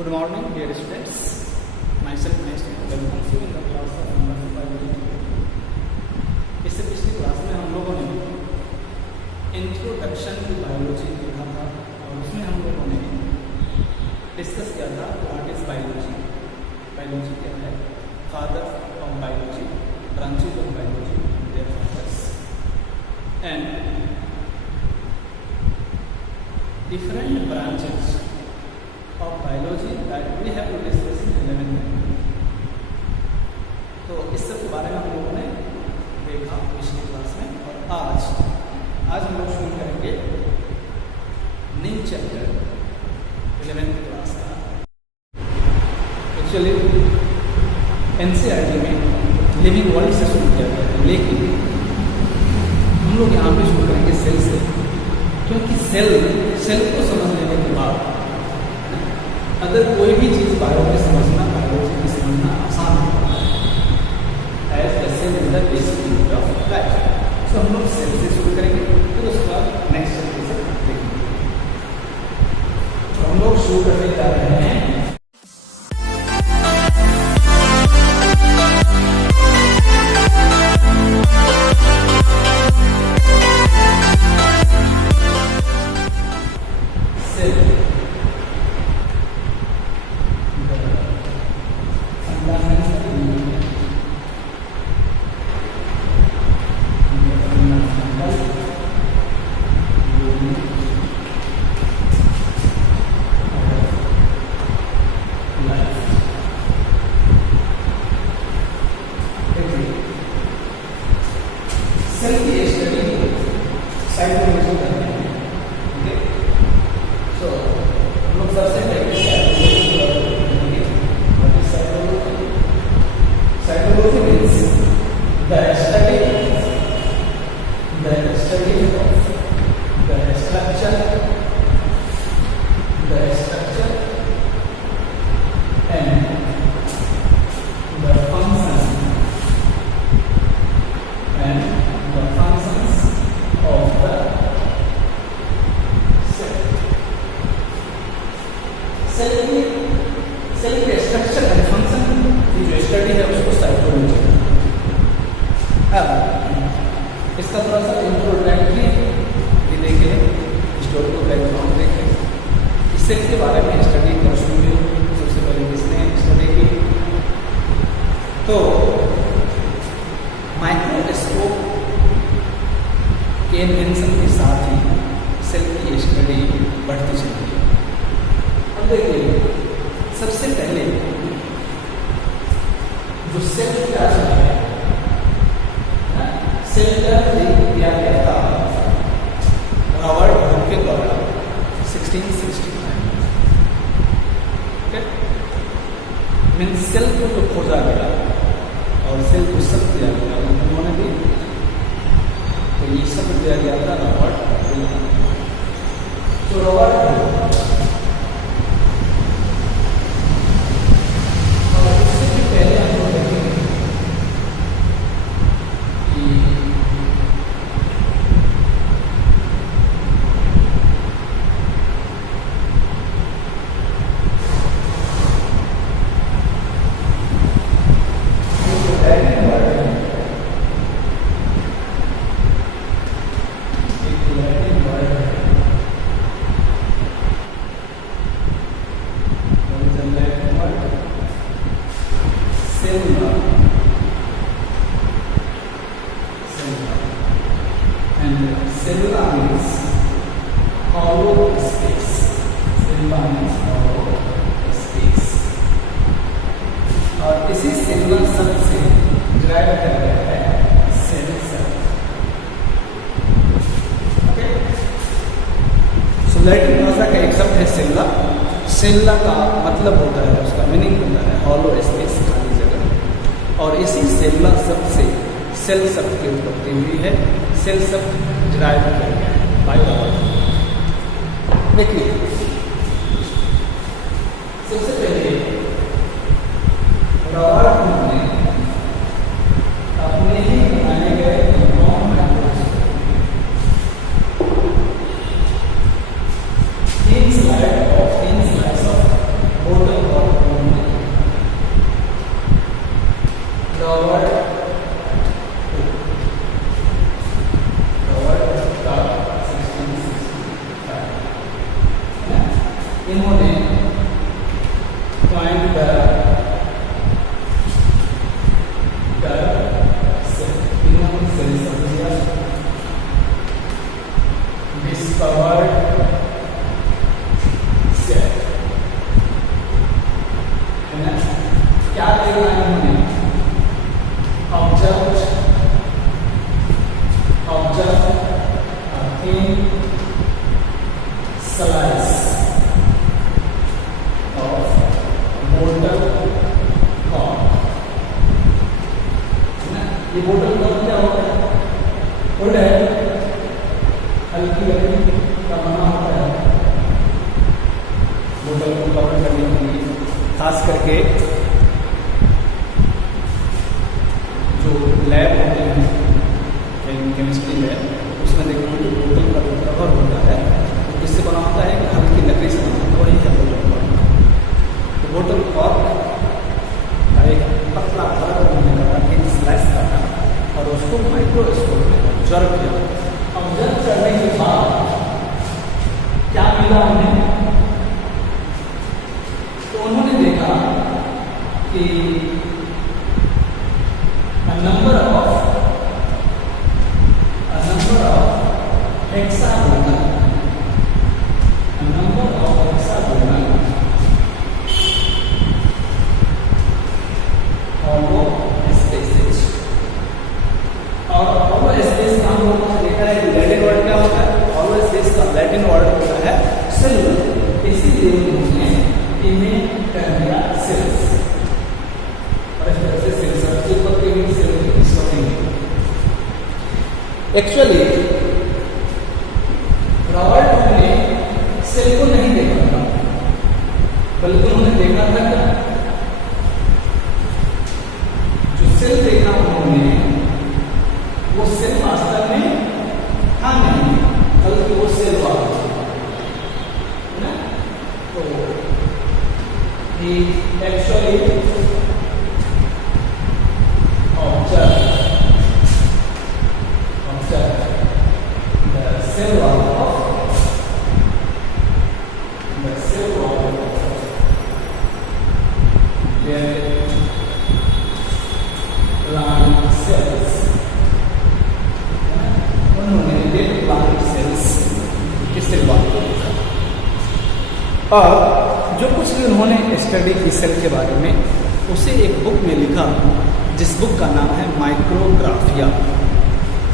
Good morning, dear students. Myself, welcome you in the class of number biology. इससे पिछली class में हम लोगों ने इंट्रोडक्शन टू बायोलॉजी देखा था और उसमें हम लोगों ने डिस्कस किया था व्हाट इज बायोलॉजी, बायोलॉजी क्या है, father of biology, branches of biology, their fathers and different branches of biology that we have to discuss in 11th. तो इस सब के बारे में हम लोगों ने देखा पिछली क्लास में और आज हम लोग शुरू करेंगे न्यू चैप्टर 11th क्लास का। एक्चुअली एनसीईआरटी में लिविंग वर्ल्ड से शुरू किया गया है, लेकिन हम लोग यहाँ पे शुरू करेंगे सेल से, क्योंकि सेल को समझ लेने के बाद अगर कोई भी चीज़ बायो में समझना, बायोलॉजी में समझना आसान होता है। As the cell is the basic unit of life. So हम लोग सेल से शुरू करेंगे, फिर उसके बाद नेक्स्ट चैप्टर से देखेंगे। तो हम लोग शुरू करने जा रहे हैं इसका थोड़ा सा इंट्रोडक्टरी भी देखें, हिस्टोरिकल बैकग्राउंड देखें, इस सेल के बारे में स्टडी कर शुरू सबसे पहले किसने स्टडी की। तो माइक्रोस्कोप के इन्वेंशन के साथ ही सेल की स्टडी बढ़ती चली गई। अब देखिए, सबसे पहले जो सेल क्या है, सेल दिया गया था रॉबर्ट हुक के द्वारा 1665। मीन्स सेल को जो खोजा गया और सेल को शब्द दिया गया उन्होंने भी, तो ये शब्द दिया गया था रॉबर्ट हुक। तो रॉबर्ट हुक और उससे भी पहले हम लोग देखेंगे कि और इसी सेलुलर शब्द से डिराइव किया गया है सेल शब्द। ओके, सो लैटिन भाषा का एक शब्द है सेल्ला। सेल्ला का मतलब होता है, उसका मीनिंग होता है हॉलो स्पेस, खाली जगह। और इसी सेलुलर शब्द से सेल शब्द की उत्पत्ति हुई है। सेल शब्द डिराइव किया गया है बायोलॉजी। देखिए, सबसे पहले रॉबर्ट हुक ने अपने ही बनाए गए तीन slides of bottle find the discovered cell है ना। क्या देखना है हमें? Observe a thin slice of bottle cork है ना। ये bottle cork क्या होता है? वुड है, हल्की लकड़ी का बना होता है बोतल को कवर करने के लिए। खास करके जो लैब होते हैं, केमिस्ट्री लैब, उसमें देखेंगे बोतल का जो कवर होता है वो किससे बना होता है? हल्की लकड़ी से बना होता है, वही है बोतल कॉर्क। तो बोतल कॉर्क का एक पतला धागा होने का एक स्लाइस काटा और उसको माइक्रोस्कोप में ऑब्जर्व किया। ऑब्जर्व करने के बाद क्या मिला उन्हें? तो उन्होंने देखा कि number of hexagonal hollow spaces। और hollow space का हम लोगों ने देखा है लैटिन वर्ड क्या होता है? hollow space का लैटिन वर्ड होता है सेलुलर। इसीलिए उन्होंने इन्हें कर दिया सेल्स और इस तरह से सेल्स की उत्पत्ति हुई, सेल की डिस्कवरी हुई। एक्चुअली रॉबर्ट ने सेल को नहीं देखा था, बल्कि उन्होंने देखा था क्या? जो सेल देखा उन्होंने, वो सेल वास्तव में था नहीं, बल्कि वो सेल वाला है ना। तो he actually observed the cell wall of their plant cells। उन्होंने dead plant cells की सेल वॉल को देखा। और जो कुछ भी उन्होंने स्टडी की सेल के बारे में, उसे एक बुक में लिखा, जिस बुक का नाम है माइक्रोग्राफिया।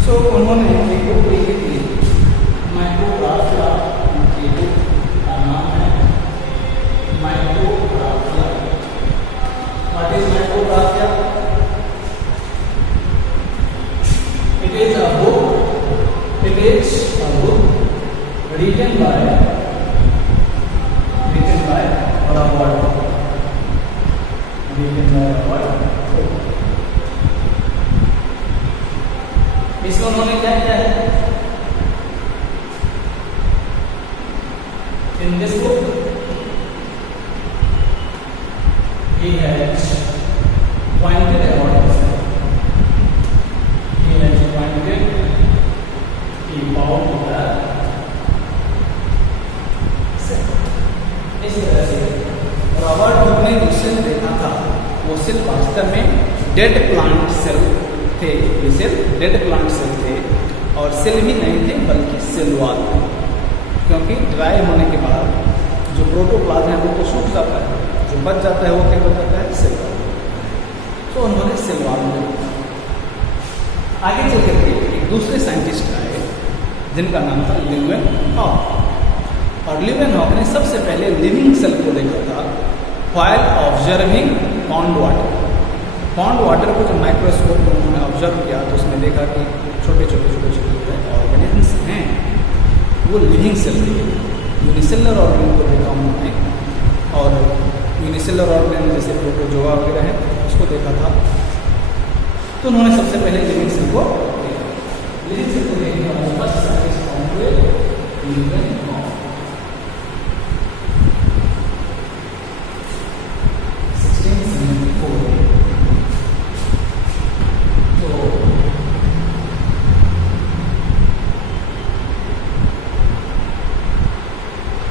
सो उन्होंने एक बुक लिखी थी माइक्रोग्राफिया, उनकी बुक का नाम है Micrographia. What is Micrographia? It is a book written by Robert। इसमें उन्होंने क्या किया है? In this book, he has pointed about इस तरह से रॉबर्ट हुक ने जो सेल देखा था, वो सेल वास्तव में डेड प्लांट सेल थे। ये सेल डेड प्लांट सेल थे और सेल भी नहीं थे, बल्कि सेल वॉल, क्योंकि ड्राई होने के बाद जो प्रोटोप्लाज्म है वो तो सूख जाता है, जो बच जाता है वो क्या बच जाता है? Cell wall. तो उन्होंने सेल वॉल में आगे चल करके एक दूसरे साइंटिस्ट आए जिनका नाम था ल्यूवेनहॉक। और ल्यूवेनहॉक ने सबसे पहले लिविंग सेल को देखा था while observing pond water. Pond water को जब माइक्रोस्कोप में उन्होंने ऑब्जर्व किया तो उसमें देखा कि छोटे छोटे ऑर्गेनिजम्स हैं, वो लिविंग सेल थे। यूनिसेलर ऑर्गेन को देखा उन्होंने, और यूनिसेलर ऑर्गेन जैसे प्रोटोजोआ वगैरह है उसको देखा था। तो उन्होंने सबसे पहले लिविंग सेल को देखा। लिविंग सेल को देखने वाले फर्स्ट साइंटिस्ट कौन हुए? ल्यूवेनहॉक। 1674। तो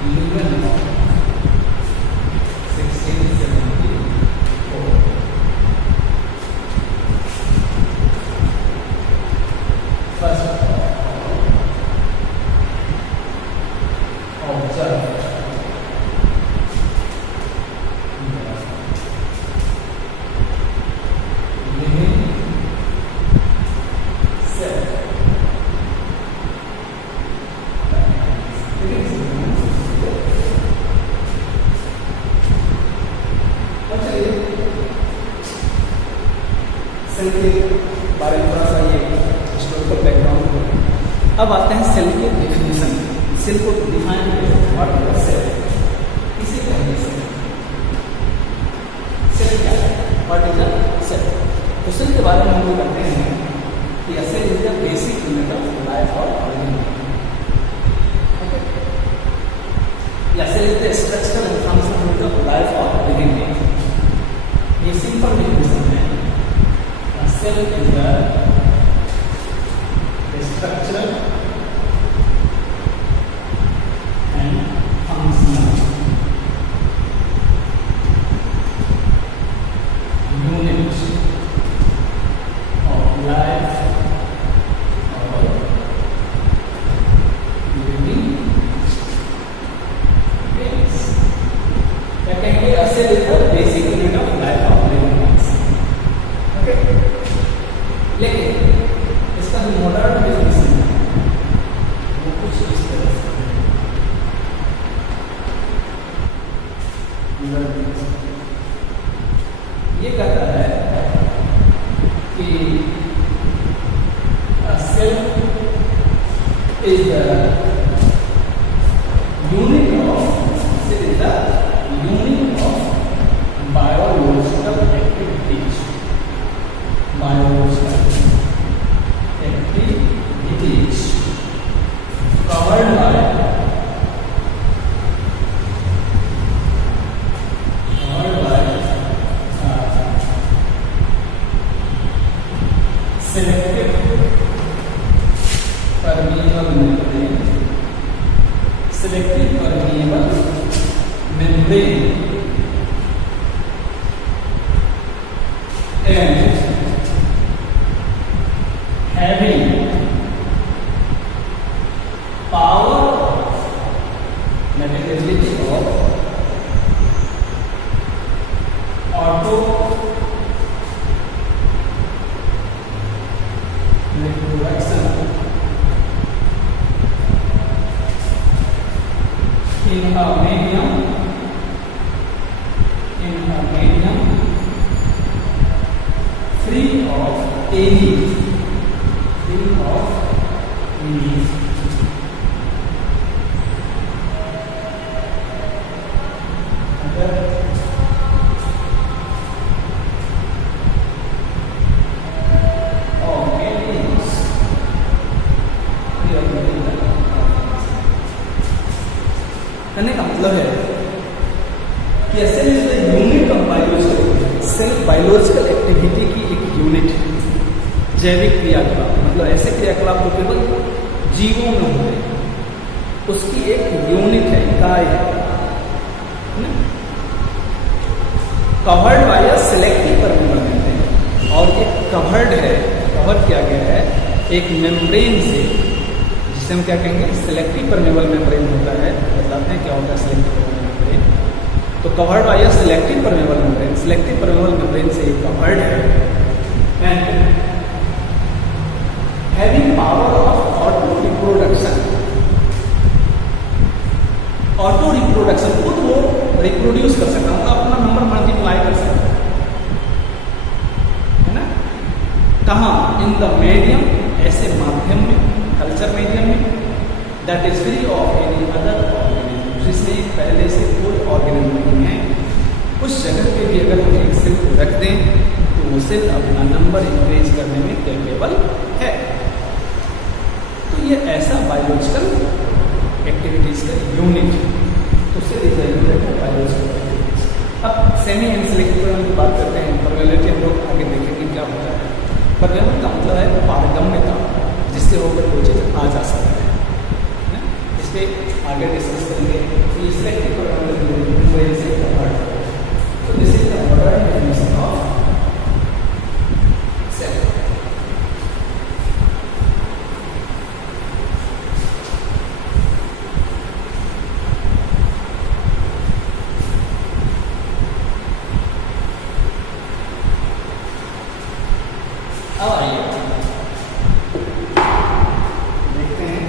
ल्यूवेनहॉक 1674 अब चलिए सेल के बारे में थोड़ा सा ये हिस्टोरिकल बैकग्राउंड। अब आते हैं सेल के डेफिनेशन। सेल को डिफाइन करें और सेल इसे कहेंगे सेल क्या है, व्हाट इज अ सेल। तो सेल के बारे में हम लोग कहते हैं कि a cell is the basic unit of life or organism. Okay. A cell is the structural and functional unit of life or living being. ये सिंपल definition है। A cell is the structural and functional unit of life ये कहता है कि cell is the unit of biological activities covered by selective permeable membrane and having power that is ability of auto reproduction in a medium free of any कहने का मतलब है कि cell is the unit of biological. Cell biological activity की एक unit है, जैविक क्रियाकलाप, मतलब ऐसे क्रियाकलाप जो केवल जीवों में होते हैं, उसकी एक यूनिट है, इकाई है। Covered by a selective permeable membrane, और ये कवर्ड है, कवर किया गया है एक मेम्ब्रेन से, जिसे हम क्या कहेंगे सेलेक्टिव परमेबल मेम्ब्रेन होता है। बताते हैं क्या होता है सेलेक्टिव परमेबल मेम्ब्रेन। तो covered by a selective permeable membrane, selective permeable membrane से कवर्ड है and having power of auto reproduction. Auto reproduction, खुद वो रिप्रोड्यूस कर सकता है, मतलब अपना नंबर मल्टीप्लाई कर सकता है ना। कहाँ? इन द मीडियम, ऐसे माध्यम में, कल्चर मीडियम में, that is free of any other organism, जिसमें पहले से कोई ऑर्गेनिज्म नहीं है। उस जगह पे भी अगर हम एक सेल को रख दें तो वो सेल अपना नंबर इंक्रीज करने में कैपेबल है। तो ये ऐसा बायोलॉजिकल एक्टिविटीज का यूनिट, तो cell is the unit of biological activities. अब सेमी एंड सेलेक्टिव की बात करते हैं। परमेबिलिटी हम लोग आगे देखेंगे क्या होता है। परमेबिलिटी का मतलब है पारगम्यता, जिससे होकर कोई चीज़ आ जा सकता है। इस पर आगे डिस्कस करेंगे। तो this is the modern definition of cell. अब आइए देखते हैं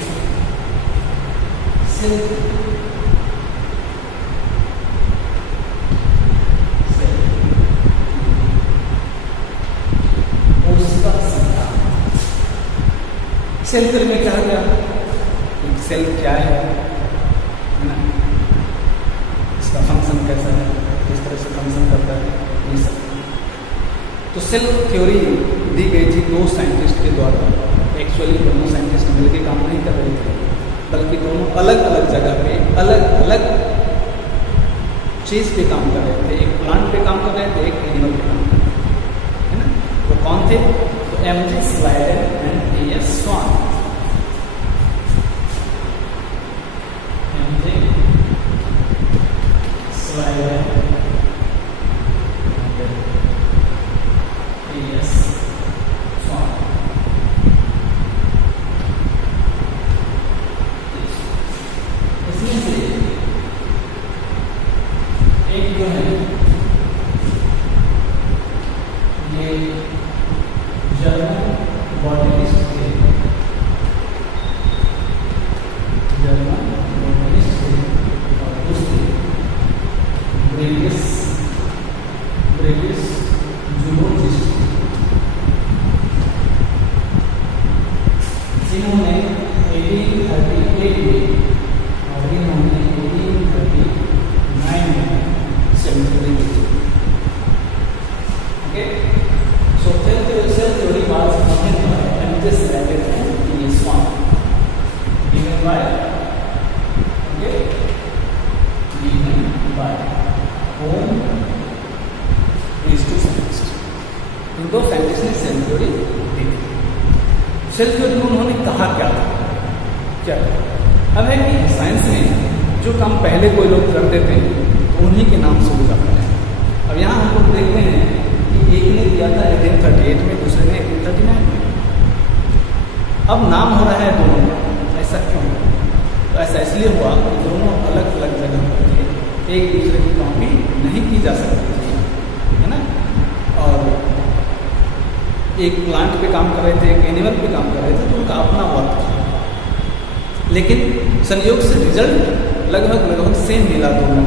सेल। सेल थ्योरी में कहा गया कि सेल क्या है ना, इसका फंक्शन कैसा है, किस तरह से फंक्शन करता है, ये सब। तो सेल थ्योरी दी गई थी दो साइंटिस्ट के द्वारा। एक्चुअली दोनों साइंटिस्ट मिलकर काम नहीं कर रहे थे, बल्कि दोनों अलग अलग जगह पे अलग अलग चीज़ पे काम कर रहे थे। एक प्लांट पे काम कर रहे थे, एक एनिमल पे काम कर रहे थे, है ना। वो कौन थे? तो MG. Schleiden and AS. Schwann. MG. Schleiden, AS. Schwann. इसमें से एक जो है ये जर्मन बॉटनिस्ट थे, जर्मन बॉटनिस्ट थे, और दूसरे ब्रिटिश जूलॉजिस्ट। इन्होंने 1838 में और इन्होंने 1839 में सेंचुरी दी थी। Okay, so cell theory was given by M.J. Slater and E.S. Swan, given by whom? These two scientists। इन दो साइंटिस्ट ने सेल थ्योरी दी थी। सेल थ्योरी में उन्होंने कहा क्या था? क्या अब है कि साइंस में जो काम पहले कोई लोग करते थे तो उन्हीं के नाम से हो जाता है। अब यहाँ हम लोग देखते हैं कि एक ने दिया था 1838 में, दूसरे ने 1839 में। अब नाम हो रहा है दोनों का, ऐसा क्यों? तो ऐसा इसलिए हुआ कि दोनों अलग अलग जगह पर थे, एक दूसरे की कॉपी नहीं की जा सकती थी, है ना। और एक प्लांट पे काम कर रहे थे, एक एनिमल पे काम कर रहे थे, तो उनका अपना वर्क था। लेकिन संयोग से रिजल्ट लगभग सेम मिला दोनों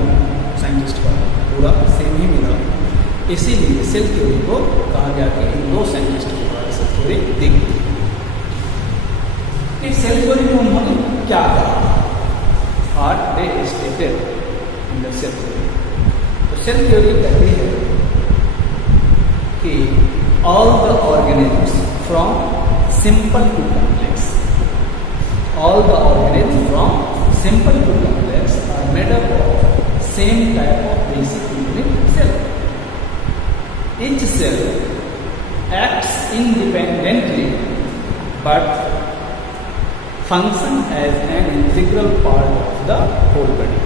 साइंटिस्ट का, पूरा सेम ही मिला। इसीलिए सेल थ्योरी को कहा गया कि इन दो साइंटिस्ट के द्वारा सेल थ्योरी दी गई। इस सेल थ्योरी में उन्होंने क्या कहा? What they stated in the cell theory. तो सेल थ्योरी कहती है कि all the organisms from simple to complex, all the organisms from simple to complex are made up of same type of basic unit cell. Each cell acts independently but function as an integral part of the whole body.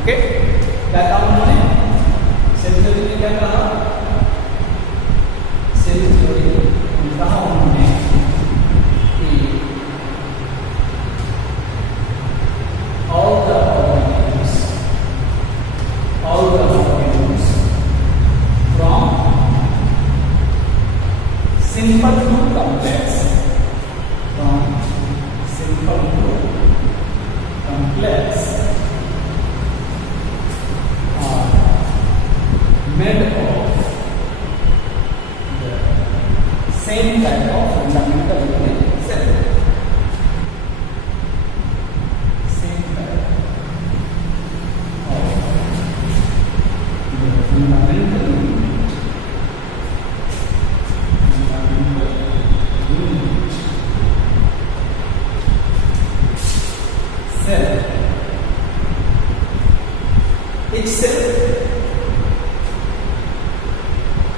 Okay? क्या कहा उन्होंने? Cell theory में क्या कहा? Cell theory में कहा उन्होंने कि all the organisms from simple to complex, are made of the same type of fundamental unit cell. Same type of the fundamental unit cell.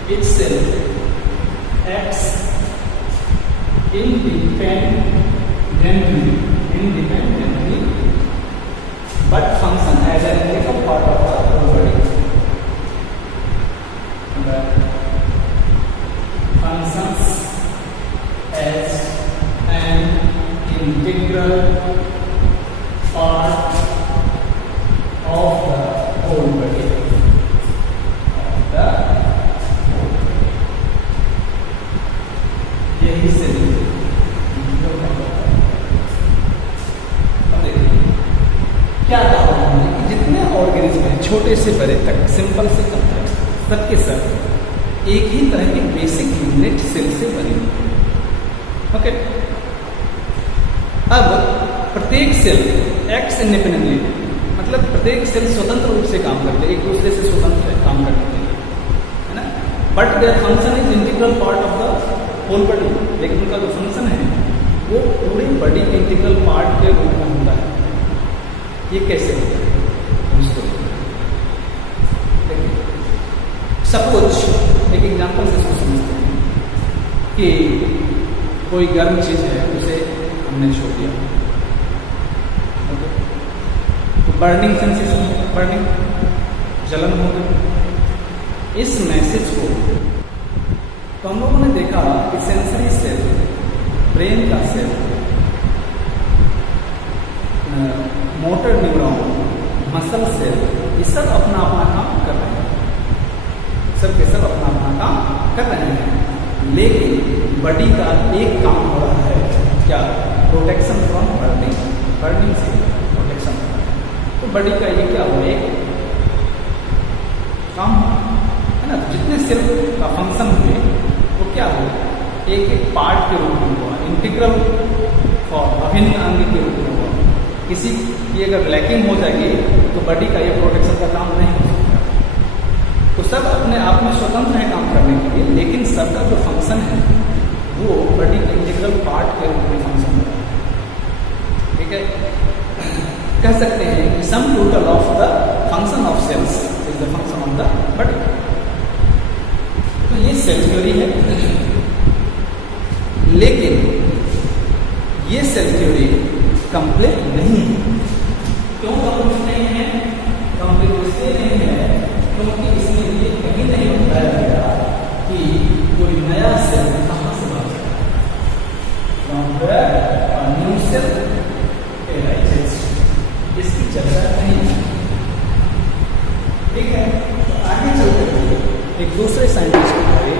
Each cell acts independently but function as an integral part of the whole body. But functions as an integral part of the whole body. यही से क्या कहा उन्होंने कि जितने organism हैं छोटे से बड़े तक, सिंपल से कॉम्प्लेक्स, सबके सब एक ही तरह के बेसिक यूनिट सेल से बने। ओके, अब प्रत्येक सेल एक्ट्स इंडिपेंडेंटली, मतलब प्रत्येक सेल स्वतंत्र रूप से काम करते हैं, एक दूसरे से स्वतंत्र काम करते हैं, है ना। But their function is integral part of the whole body, लेकिन उनका जो फंक्शन है वो पूरी बॉडी के इंटीग्रल पार्ट के रूप में होता है। ये कैसे होता है उसको देखिए। सपोज एक एग्जाम्पल से इसको समझते हैं कि कोई गर्म चीज़ है, उसे हमने छोड़ दिया, तो बर्निंग सेंसेशन, बर्निंग जलन हो गई। इस मैसेज को तो हम लोगों ने देखा कि सेंसरी सेल, ब्रेन का cell, motor neuron, muscle cell, ये सब अपना अपना काम कर रहे हैं, सब के सब अपना अपना काम कर रहे हैं, लेकिन बॉडी का एक काम हो रहा है, क्या? प्रोटेक्शन फ्रॉम बर्निंग, बर्निंग से प्रोटेक्शन। तो बॉडी का ये क्या हुआ? एक काम है ना। तो जितने सेल का फंक्शन हुए वो क्या हुआ? एक एक पार्ट के रूप में हुआ, इंटीग्रल फॉर्म, अभिन्न अंग के रूप में हुआ। किसी की अगर लैकिंग हो जाएगी तो बॉडी का ये प्रोटेक्शन का काम नहीं हो सकता। तो सब अपने आप में स्वतंत्र है काम करने के लिए, लेकिन सबका जो फंक्शन है वो बॉडी के इंटीग्रल पार्ट के रूप में फंक्शन होता है। ठीक है, कह सकते हैं कि sum total of the function of cells is the function of the body. तो ये सेल थ्योरी है, लेकिन ये सेल थ्योरी कंप्लीट नहीं है। क्यों कंप्लीट नहीं है? कंप्लीट इसलिए नहीं है क्योंकि इसमें ये कहीं नहीं बताया गया कि कोई नया सेल कहाँ से बन सकता है, न्यू सेल एराइजेस, इसकी चर्चा नहीं है। ठीक है, तो आगे चलते हुए एक दूसरे साइंटिस्ट को आए,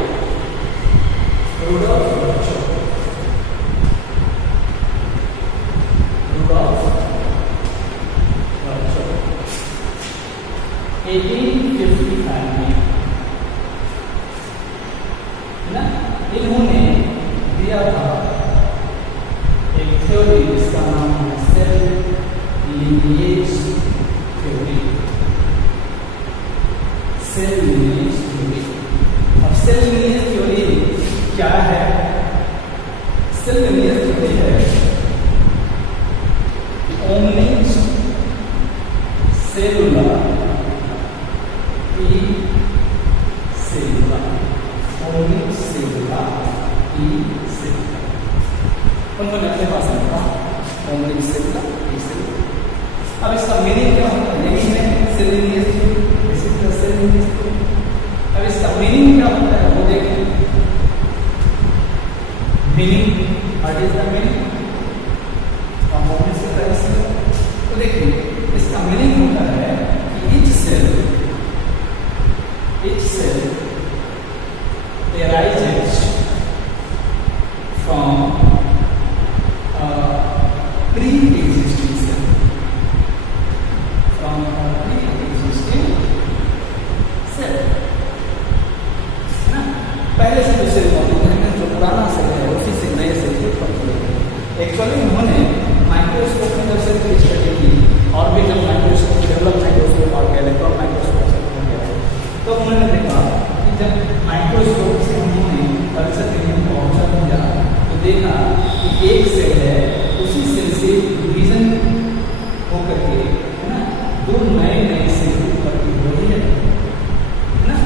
रुडोल्फ वर्चो। रुडोल्फ वर्चो 1855 में, ना, इन्होंने दिया था एक थ्योरी जिसका नाम है cell lineage theory. Cell lineage theory. अब सेल लिनिएज थ्योरी क्या है? सेल लिनिएज थ्योरी है omni cellular e cellular, omni cellular e cellular. उन्होंने अपने पास लिखा ओमनी सेलुलर ई सेलुलर। अब इसका मीनिंग क्या होता है? यही है सेल लिनिएज थ्योरी। अब इसका मीनिंग क्या होता है वो देखें। Meaning, what is the meaning? तो देखिए इसका मीनिंग होता है कि each cell arises from a pre-existing cell, from a pre-existing cell, है ना। पहले से जो सेल मौजूद है, जो पुराना सेल है उसी से नए सेल के उत्पन्न होते। एक्चुअली उन्होंने माइक्रोस्कोप में जब सेल की स्टडी की, और भी जब माइक्रोस्कोप डेवलप माइक्रोस्कोप आ गया, इलेक्ट्रॉन माइक्रोस्कोप हो गया, तो उन्होंने देखा कि जब माइक्रोस्कोप से उन्होंने परिस्थितियों को ऑब्जर्व किया तो देखा कि एक सेल है, उसी सेल से डिवीजन होकर के, है ना, दो नए नए सेल उत्पत्ति हो रही है ना।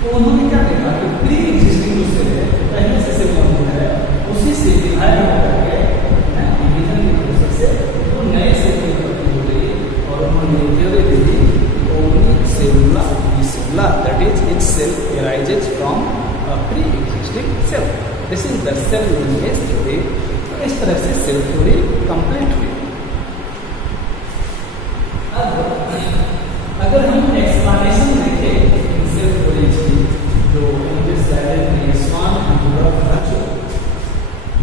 तो उन्होंने क्या देखा कि प्री एग्जिस्टिंग जो सेल है, पहले से सेल मौजूद है, उसी से डिवाइड होकर के डिवीजन के प्रोसेस से दो नए सेल की उत्पत्ति हो रही है। और उन्होंने थ्योरी दे दी omni cellular e cellular, that is each cell arises from a pre-existing cell. This is the cell lineage theory. तो इस तरह से सेल थ्योरी कंप्लीट हुई। अब अगर हम एक्सप्लेनेशन देखें सेल थ्योरी की, जो इंग्लिश लाइब्रेरी स्वान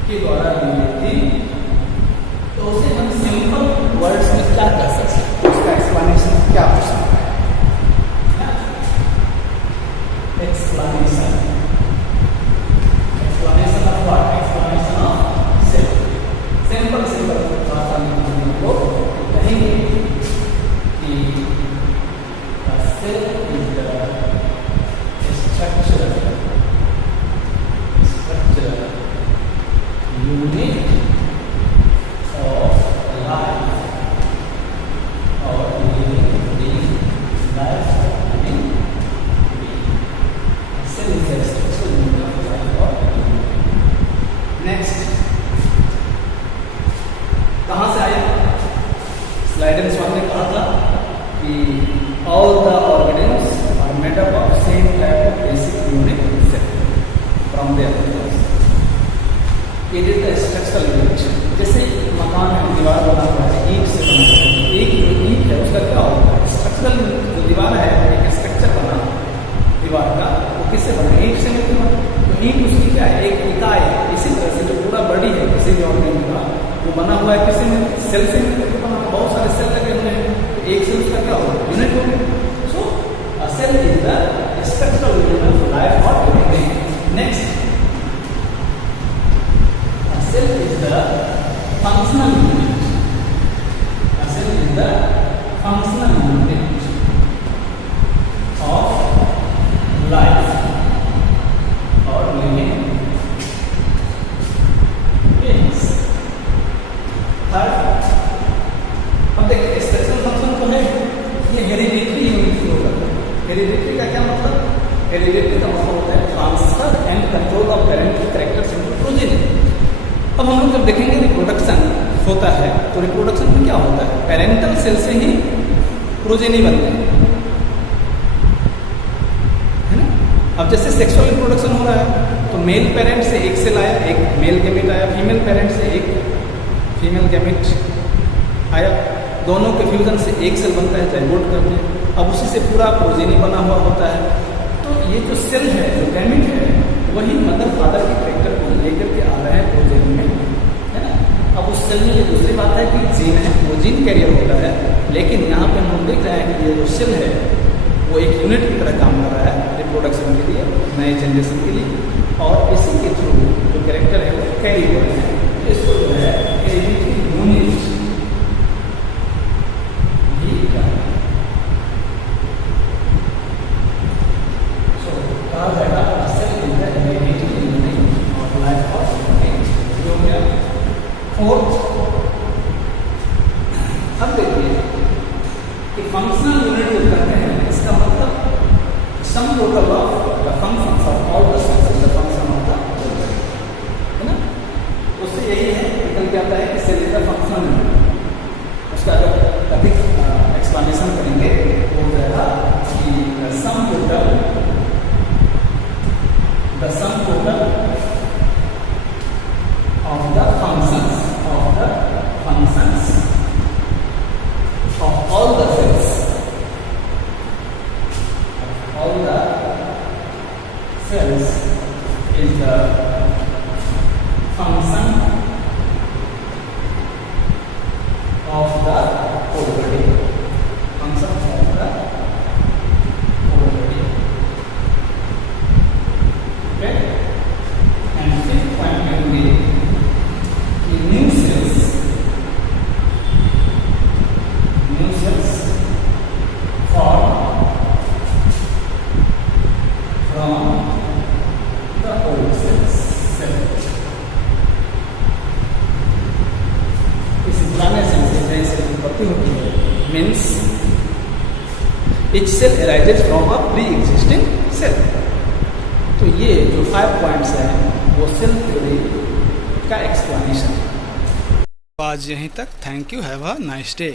के द्वारा दी गई थी, तो उसे हम सिंपल वर्ड्स में क्या कर सकते हैं, उसका एक्सप्लेनेशन क्या हो सकता है? Explanation of what? Explanation of cell. cell is the structure unit of life or living being, life living being. Cell is the structure unit of life or living being. Next, कहाँ से आया? Slide में स्वामी ने कहा था कि all the organisms are made up of same type of basic unit cell from their members. It is the structural unit. जैसे मकान में दीवार बना हुआ है, ईंट से बना हुआ है, एक जो ईंट है उसका क्या होता है? स्ट्रक्चरल जो दीवार है, एक स्ट्रक्चर बना दीवार का, वो किससे बना? ईंट से नहीं बना। तो ईंट उसकी क्या है? एक इकाई है। इसी तरह से जो पूरा बॉडी है किसी भी ऑर्गेनिज्म का, वो बना हुआ है किसी में सेल से मिलकर बना, बहुत सारे सेल लगे हुए हैं, तो एक सेल उसका क्या होगा? यूनिट हो गया। So a cell is the structural unit of life और living thing. Next, cell is the functional unit. A cell is the functional unit of life or living beings. Third, अब देखिए structural function तो है, ये hereditary unit flow करता है। Hereditary का क्या मतलब? हेरिडिटरी का मतलब होता है transfer and control of parental characters into progeny. अब हम लोग जब देखेंगे रिप्रोडक्शन होता है तो रिप्रोडक्शन में क्या होता है? पेरेंटल सेल से ही प्रोजेनी बनते हैं, है ना। अब जैसे सेक्सुअल रिप्रोडक्शन हो रहा है तो मेल पेरेंट से एक सेल आया, एक मेल गैमेट आया, फीमेल पेरेंट से एक फीमेल गैमेट आया, दोनों के फ्यूजन से एक सेल बनता है, जाइगोट करते हैं। अब उसी से पूरा प्रोजेनी बना हुआ होता है। तो ये जो सेल है, जो गैमेट है, वही मदर फादर के कैरेक्टर को लेकर के आ रहा है प्रोजेनी में, है ना। अब उस सेल में ये दूसरी बात है कि जीन है, वो जीन कैरियर होता है, लेकिन यहाँ पे हम देख रहे हैं कि ये जो सेल है वो एक यूनिट की तरह काम कर रहा है रिप्रोडक्शन के लिए, नए जनरेशन के लिए, और इसी के थ्रू जो कैरेक्टर है वो कैरी हो रहे हैं। इसको जो है यूनिट भी कहा जाएगा। फोर्थ, अब देखिए कि फंक्शनल यूनिट जो करते हैं, इसका मतलब sum total of the functions of all the cells is the function of the whole, है ना। उससे यही है, निकल के आता है कि cell is the functional unit. उसका अगर अधिक एक्सप्लेनेशन करेंगे तो हो जाएगा कि the sum total of the functions of all the cells, is the function of the whole body. Okay, and fifth point will be new cells form from the old cells. इस पुराने cell से नए cell की उत्पत्ति होती है, means each cell arises from a pre-existing cell. तो ये जो 5 पॉइंट्स हैं वो सेल थ्योरी का एक्सप्लेनेशन। आज यहीं तक। Thank you, have a nice day.